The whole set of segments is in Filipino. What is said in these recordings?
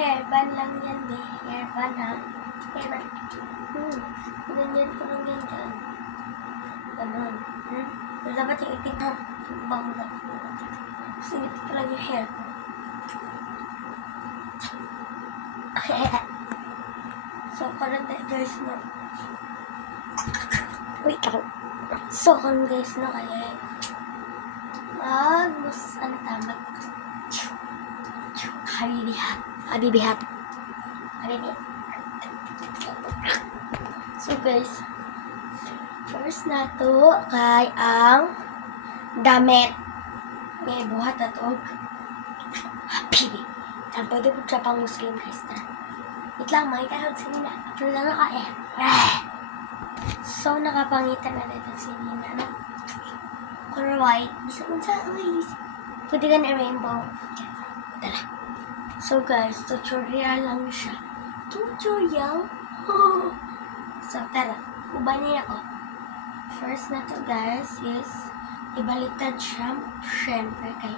Hairband lang yan, be. Hairband, ha? Hairband. Ganyan ko lang yan dyan. Ganon. Pero dapat yung itim mo. Bango na. Sinit ko lang yung hair ko. So, karon guys, no? Wait lang. So, karon guys, no? Kaya, ano tama? Habibihat. So, guys, first na to kay ang damit. May buhat at og habibi. Ang pwede po siya pang Muslim, guys, na. Wait lang, makita ko sinina. Pero lang ka eh. So, nakapangitan na dito sinina, no? Color white. Bisa kung sa guys. Pwede ka na rainbow. Tara. So, guys, tutorial lang siya. Tutorial? So, tara. Ubanin ako. First na to, guys, is ibaliktad siya. Siyempre, kay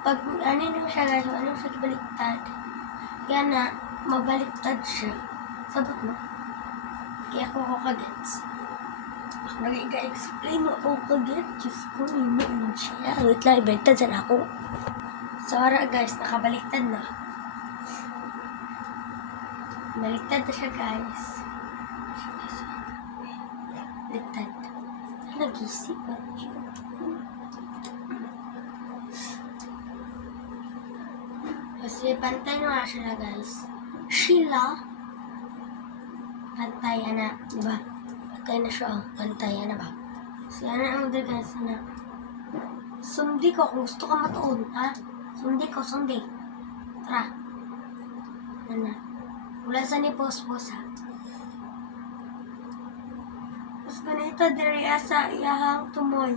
pag ano nyo siya, guys, ano siya ibaliktad. Kaya na, mabaliktad siya. Sabot mo. Kaya ako kagets. Nag-explain mo ako kagets. Diyos ko, naman siya. Wait lang, ibaliktad sana ako. So, guys, nakabaliktad na. Baliktad na siya, guys. Baliktad. Nag-isip ba? Kasi pantay na siya, guys. Sheila. Pantay, ana. Diba? Pantay na siya, oh. Pantay, ana ba? So, ana ang mga guys, ana. Sundi ko kung gusto ka matuon, ha? Sundi ko, sundi. Tara. Ana. Wala sa ni post-post, ha? Tapos ganito, diri sa iyahang tumoy.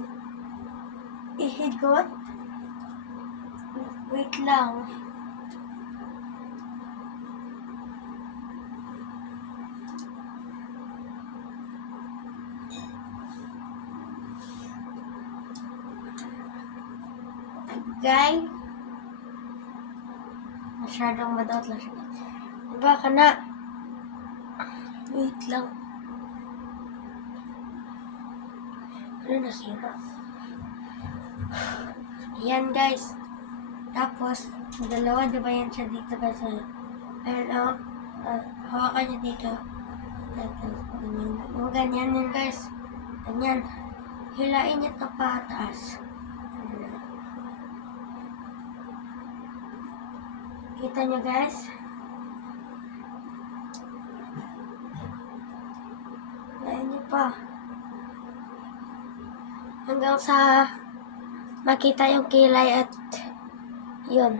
Ihigot. Wait lang. Tagay. Masyadong madot lang siya. Diba ka na? Wait lang. Ano na siya? Ayan, guys. Tapos, dalawa, diba yan siya dito, guys? Ayun, hawakan niya dito. Ganyan yun, guys. Ganyan. Hilain niya ito pataas. Kita niyo, guys? Hilain niyo pa. Hanggang sa makita yung kilay at yun.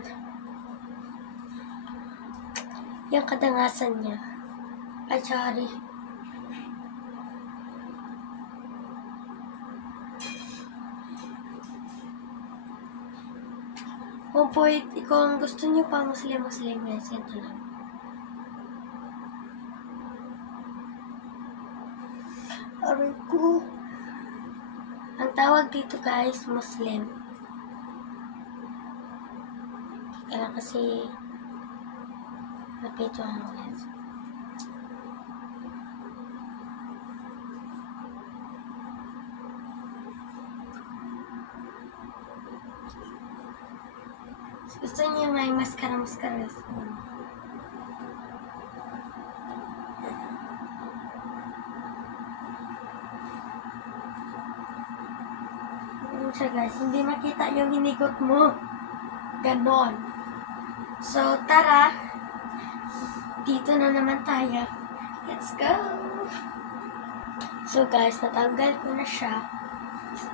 Yung kadangasan niya. Ay, sorry. Kung gusto niyo pa Muslim, guys, ito lang. Aray ko. Ang tawag dito, guys, Muslim. Kaya kasi napito ang guys. Gusto niyo may maskara. Siya, guys, hindi makita yung hinigot mo. Ganon. So, tara. Dito na naman tayo. Let's go. So, guys, natanggal ko na siya. So,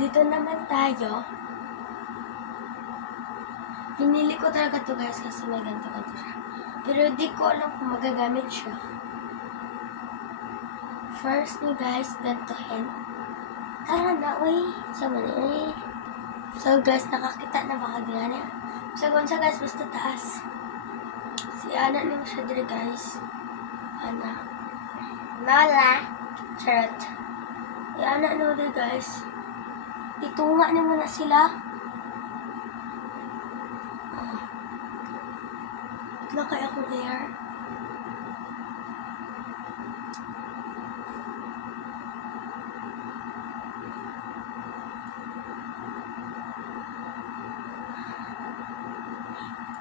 dito naman tayo. Pinili ko talaga to, guys, kasi may ganito siya. Pero di ko alam kung magagamit siya. First ni guys, gantohin. Tara na, uy. Sama na, uy. So, guys, nakakita na baka gani. So, guys, basta taas. Si Ana naman siya dito, guys. Ana. Nala. Charot. Si Ana naman dito, guys. Itunga naman na sila. there.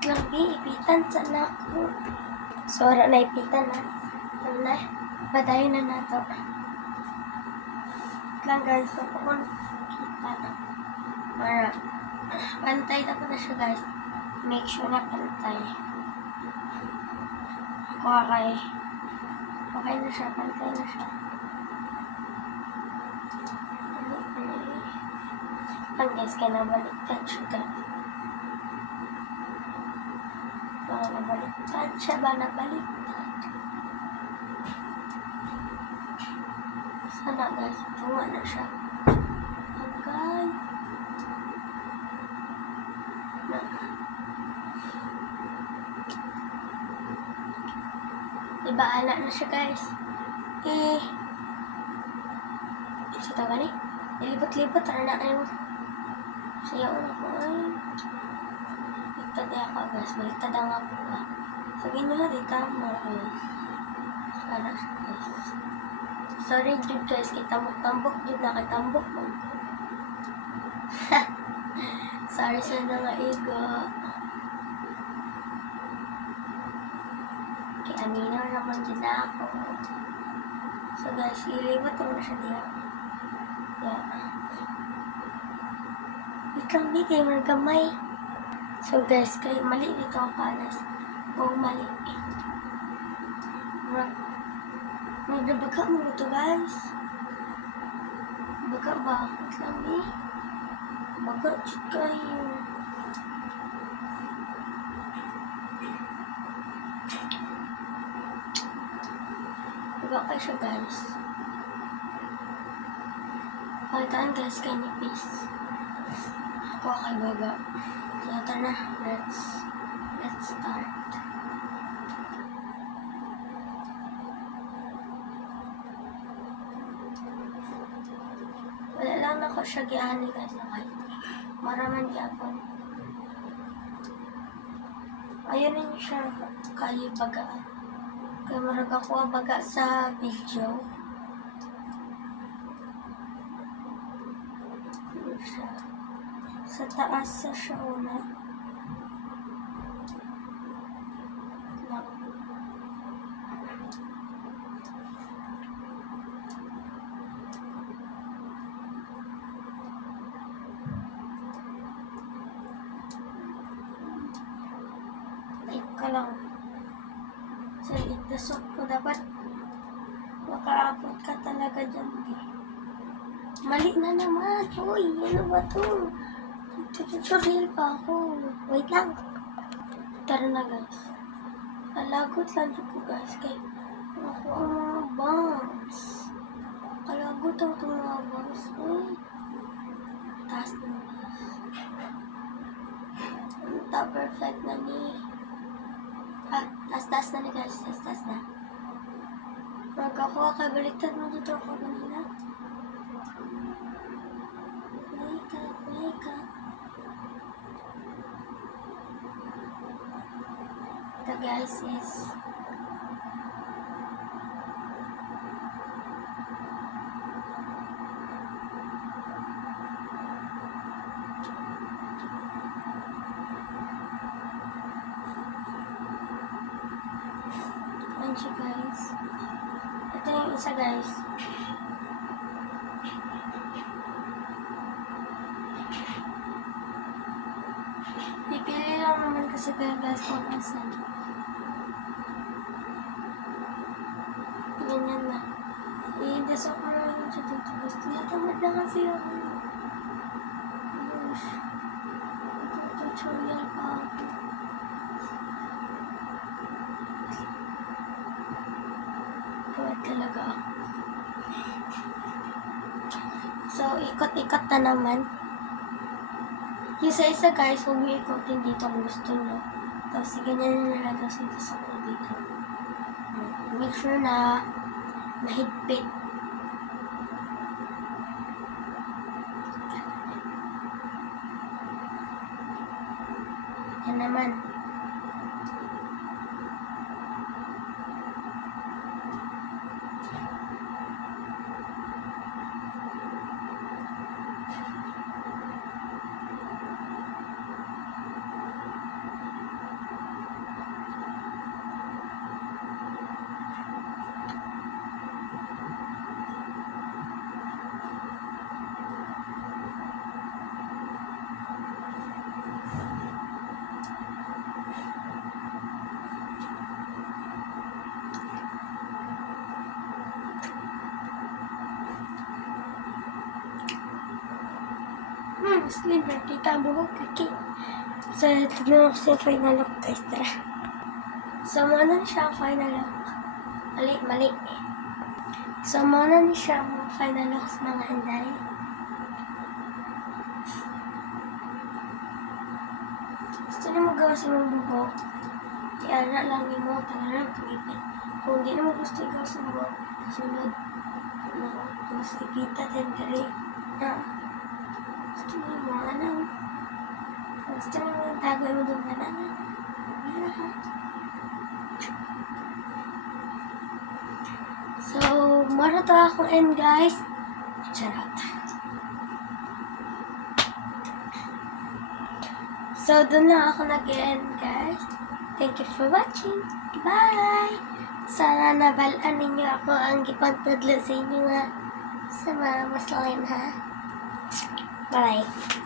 Grabe, ipitan sana ako. Sora na ipitan na. Ano na, badayon na nato. Lang guys, so kung kita na. Para, pantay na po na siya guys. Make sure na pantay. Okay. Okay na siya, pantay na siya. Ang guys, kaya nabaliktad siya guys. Nabaliktad siya ba? Nabaliktad. Sana guys, tunga na siya. Okay. Diba, ala na siya guys. Isa tawa ni. Ilibot-libot, na yung sayaw na ko. Baliktad niya ako guys. Baliktad ang ako ka. So, ganyan di tama. Sana siya guys. Sorry dude guys, kay tambok-tambok dude na kay tambok mo. Sorry sa mga ego. Kay Anina naman din ako. So guys, ilibot ko na siya diya. Yeah. Ikang di kayo margamay. So guys, kay mali dito ang panas. O mali. Magdabaga mo ito guys. Baga ba? Islam eh. Baga chit kayo. Baga kayo siya guys. Palitaan guys kay nipis. Ako kay baga. So ito na. Let's start. Wala lang na ko siya gihani guys. Okay. Maraman yapon. Ayun rin siya kay baga. Kaya marag ako baga sa video. Siya. Sa taas sa siya una. Ka lang. So, itasok ko dapat makaabot ka talaga dyan. Mali na naman. Uy, ano ba to? Tutorial pa ako. Wait lang. Tara na guys. Alagot lang ko guys. Kaya ako ang mga bombs. Alagot ako itong mga bombs. Uy. Taas na guys. Ito perfect na ni. Tas na guys. Tas na. Magkakuha kay baliktad mo dito ako kanina. Wake up. The guys is siya guys. Ito yung isa guys. Pipili lang naman kasi kayo guys kung asan. Ganyan na. I-desok ko lang yung sa dito guys. Tinatamad na kasi yung tutorial pa ako. Talaga. So, ikot-ikot na naman. Yung sa isa guys, huwag nyo ikotin dito kung gusto nyo. Tapos, ganyan na lang. Tapos, ito sa ko dito. Make sure na mahigpit. Yan naman. Slipper. Kita ang buhok. Okay. So, tignan ko sa final look, guys. Tara. So, muna siya ang final look. Mali. So, muna ni siya ang final looks, mga Inday. Gusto niyo magawa sa mga buhok? Iara lang ni mo, tangan lang pumipin. Kung hindi naman gusto ikaw sa buhok, sunod. Gusto kita tendere. Gusto mo mo, gusto mo mo tagay mo doon na. So, mara to akong end, guys. Charot. So, doon na ako nag-end, guys. Thank you for watching. Bye! Sana nabalaan ninyo ako ang gipagtudlo sa inyo nga sa mga maslain, ha? Bye!